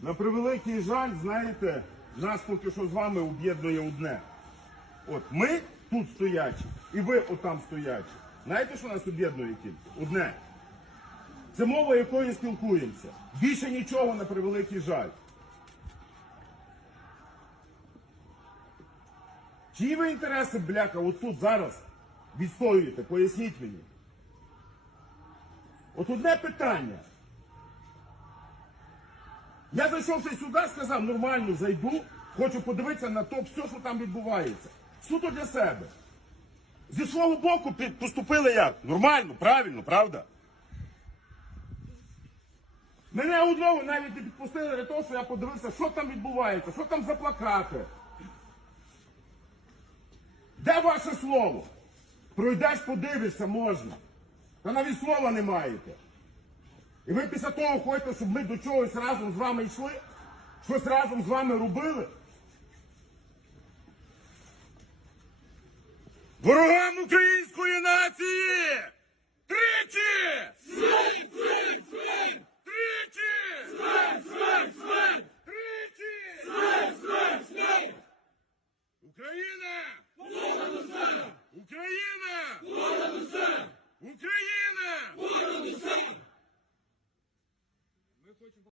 На превеликий жаль, знаєте, нас поки що з вами об'єднує одне. От ми тут стоячі, і ви отам стоячі. Знаєте, що нас об'єднує тільки? Одне. Це мова, якою спілкуємося. Більше нічого на превеликий жаль. Чиї ви інтереси, бляха, от тут зараз відстоюєте? Поясніть мені. От одне питання. Я зайшовши сюди, сказав, нормально зайду, хочу подивитися на то все, що там відбувається. Суто для себе. Зі свого боку поступили як? Нормально, правильно, правда? Мене одного навіть не підпустили для того, що я подивився, що там відбувається, що там за плакати. Де ваше слово? Пройдеш, подивишся, можна. Та навіть слова не маєте. І ви після того хочете, щоб ми до чогось разом з вами йшли, щось разом з вами робили. Ворогам української нації! Тричі! Смерть! Смерть! Смерть! Тричі! Смерть! Смерть! Смерть! Тричі! Смерть! Смерть! Смерть! Україна! хочемо